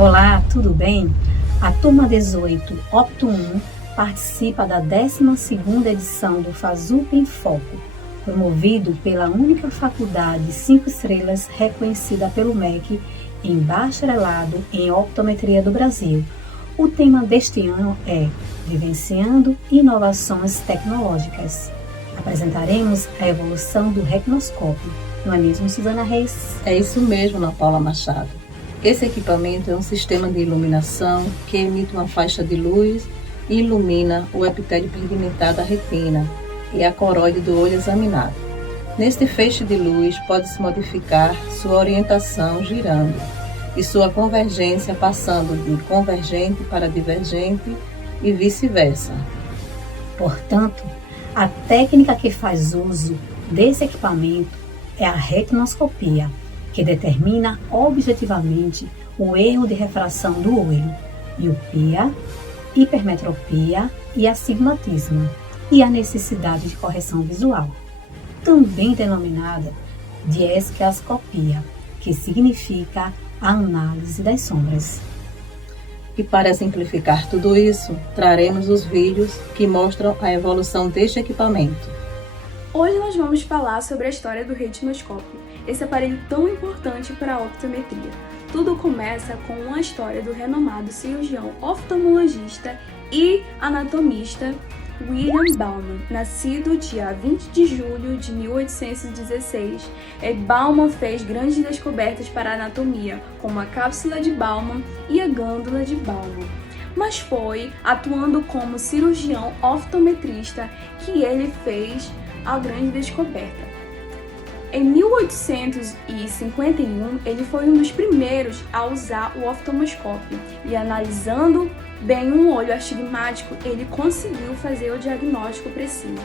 Olá, tudo bem? A turma 18, Opto 1, participa da 12ª edição do FASUP em Foco, promovido pela única faculdade 5 estrelas reconhecida pelo MEC em bacharelado em optometria do Brasil. O tema deste ano é Vivenciando Inovações Tecnológicas. Apresentaremos a evolução do retnoscópio. Não é mesmo, Suzana Reis? É isso mesmo, Ana Paula Machado. Esse equipamento é um sistema de iluminação que emite uma faixa de luz e ilumina o epitélio pigmentado da retina e a coroide do olho examinado. Neste feixe de luz pode-se modificar sua orientação girando e sua convergência passando de convergente para divergente e vice-versa. Portanto, a técnica que faz uso desse equipamento é a retinoscopia, que determina objetivamente o erro de refração do olho, miopia, hipermetropia e astigmatismo, e a necessidade de correção visual, também denominada de esquiascopia, que significa a análise das sombras. E para simplificar tudo isso, traremos os vídeos que mostram a evolução deste equipamento. Hoje nós vamos falar sobre a história do retinoscópio, esse aparelho tão importante para a optometria. Tudo começa com uma história do renomado cirurgião oftalmologista e anatomista William Baumann, nascido dia 20 de julho de 1816. Baumann fez grandes descobertas para a anatomia, como a cápsula de Baumann e a glândula de Baumann. Mas foi atuando como cirurgião oftalmetrista que ele fez a grande descoberta. Em 1851, ele foi um dos primeiros a usar o oftalmoscópio e, analisando bem um olho astigmático, ele conseguiu fazer o diagnóstico preciso,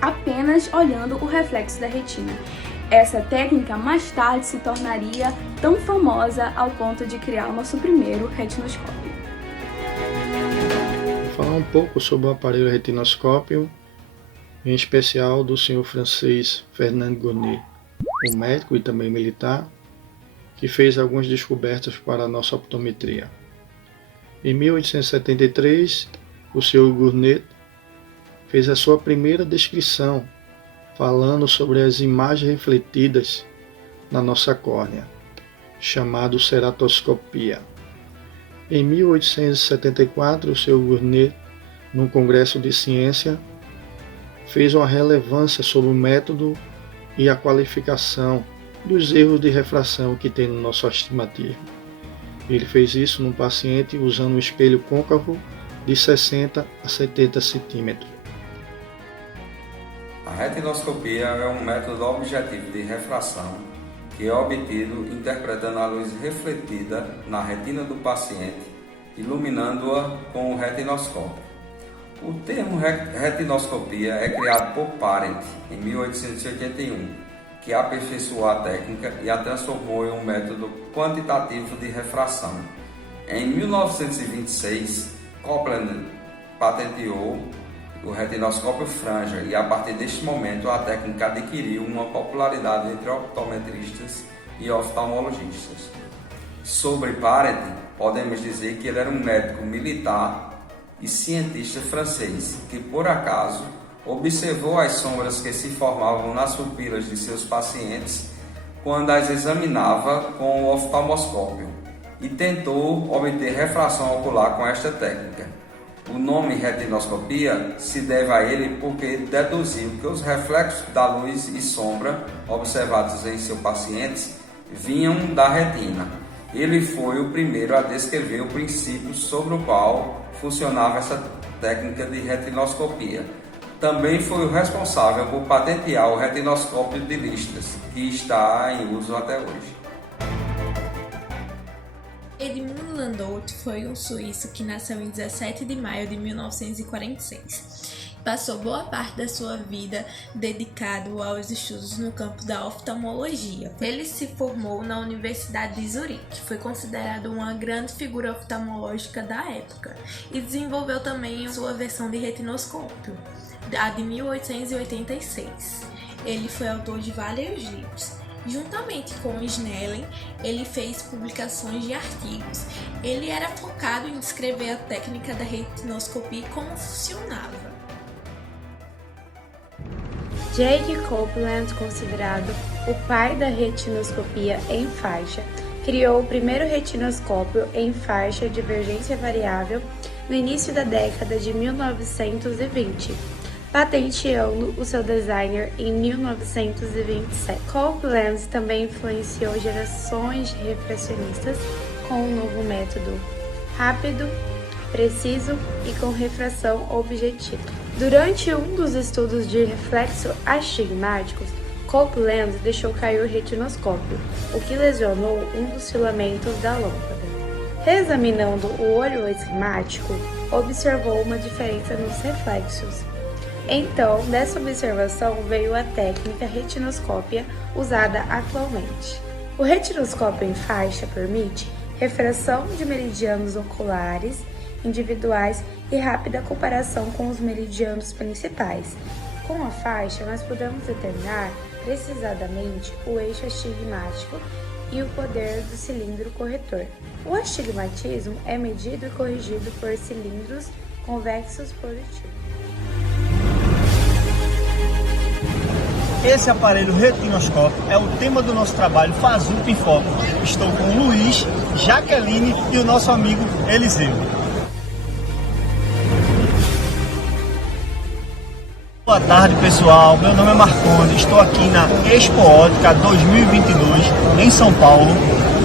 apenas olhando o reflexo da retina. Essa técnica mais tarde se tornaria tão famosa ao ponto de criar o nosso primeiro retinoscópio. Vou falar um pouco sobre o aparelho retinoscópio, em especial do senhor francês Fernand Gournet, um médico e também militar, que fez algumas descobertas para a nossa optometria. Em 1873, o senhor Gournet fez a sua primeira descrição, falando sobre as imagens refletidas na nossa córnea, chamado ceratoscopia. Em 1874, o senhor Gournet, num congresso de ciência, fez uma relevância sobre o método e a qualificação dos erros de refração que tem no nosso astigmatismo. Ele fez isso num paciente usando um espelho côncavo de 60 a 70 centímetros. A retinoscopia é um método objetivo de refração que é obtido interpretando a luz refletida na retina do paciente, iluminando-a com o retinoscópio. O termo retinoscopia é criado por Parent em 1881, que aperfeiçoou a técnica e a transformou em um método quantitativo de refração. Em 1926, Copeland patenteou o retinoscópio franja e a partir deste momento a técnica adquiriu uma popularidade entre optometristas e oftalmologistas. Sobre Parent, podemos dizer que ele era um médico militar e cientista francês, que por acaso observou as sombras que se formavam nas pupilas de seus pacientes quando as examinava com o oftalmoscópio e tentou obter refração ocular com esta técnica. O nome retinoscopia se deve a ele porque deduziu que os reflexos da luz e sombra observados em seus pacientes vinham da retina. Ele foi o primeiro a descrever o princípio sobre o qual funcionava essa técnica de retinoscopia. Também foi o responsável por patentear o retinoscópio de listras, que está em uso até hoje. Edmund Landolt foi um suíço que nasceu em 17 de maio de 1946. Passou boa parte da sua vida dedicado aos estudos no campo da oftalmologia. Ele se formou na Universidade de Zurique, foi considerado uma grande figura oftalmológica da época e desenvolveu também sua versão de retinoscópio, a de 1886. Ele foi autor de vários livros. Juntamente com o Snellen, ele fez publicações de artigos. Ele era focado em descrever a técnica da retinoscopia e como funcionava. Jake Copeland, considerado o pai da retinoscopia em faixa, criou o primeiro retinoscópio em faixa divergência variável no início da década de 1920, patenteando o seu designer em 1927. Copeland também influenciou gerações de refracionistas com um novo método rápido, preciso e com refração objetiva. Durante um dos estudos de reflexo astigmáticos, Copeland deixou cair o retinoscópio, o que lesionou um dos filamentos da lâmpada. Reexaminando o olho esquemático, observou uma diferença nos reflexos. Então, dessa observação veio a técnica retinoscópia usada atualmente. O retinoscópio em faixa permite refração de meridianos oculares individuais e rápida comparação com os meridianos principais. Com a faixa, nós podemos determinar precisamente o eixo astigmático e o poder do cilindro corretor. O astigmatismo é medido e corrigido por cilindros convexos positivos. Esse aparelho retinoscópio é o tema do nosso trabalho FASUP em Foco. Estou com o Luiz, Jaqueline e o nosso amigo Eliseu. Boa tarde, pessoal. Meu nome é Marcondes. Estou aqui na Expo Ótica 2022 em São Paulo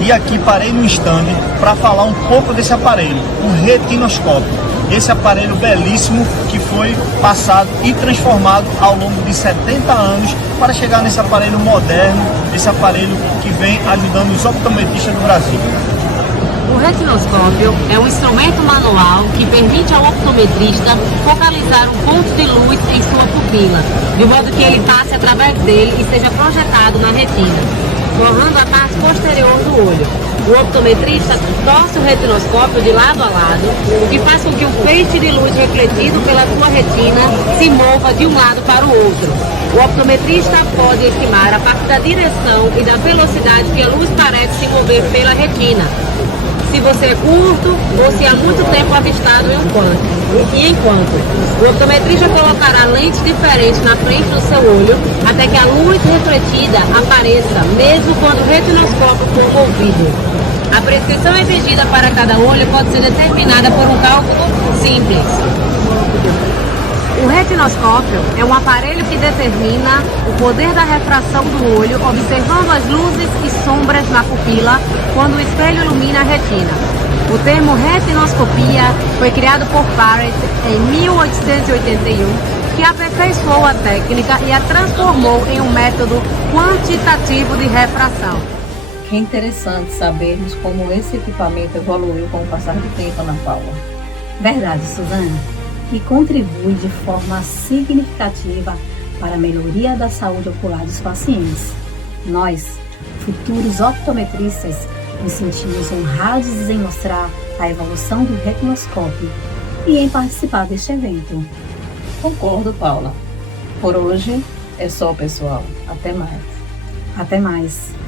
e aqui parei no stand para falar um pouco desse aparelho, o retinoscópio. Esse aparelho belíssimo que foi passado e transformado ao longo de 70 anos para chegar nesse aparelho moderno, esse aparelho que vem ajudando os optometristas do Brasil. O retinoscópio é um instrumento manual que permite ao optometrista focalizar um ponto de luz em sua pupila, de modo que ele passe através dele e seja projetado na retina, formando a parte posterior do olho. O optometrista torce o retinoscópio de lado a lado, o que faz com que o feixe de luz refletido pela sua retina se mova de um lado para o outro. O optometrista pode estimar a partir da direção e da velocidade que a luz parece se mover pela retina, se você é curto ou se há muito tempo avistado em enquanto. O optometrista colocará lentes diferentes na frente do seu olho até que a luz refletida apareça, mesmo quando o retinoscópio for movido. A prescrição exigida para cada olho pode ser determinada por um cálculo simples. O retinoscópio é um aparelho que determina o poder da refração do olho, observando as luzes e sombras na pupila quando o espelho ilumina a retina. O termo retinoscopia foi criado por Parrett em 1881, que aperfeiçoou a técnica e a transformou em um método quantitativo de refração. Que interessante sabermos como esse equipamento evoluiu com o passar do tempo, Ana Paula. Verdade, Suzana, e contribui de forma significativa para a melhoria da saúde ocular dos pacientes. Nós, futuros optometristas, nos sentimos honrados em mostrar a evolução do retinoscópio e em participar deste evento. Concordo, Paula. Por hoje é só, pessoal. Até mais. Até mais.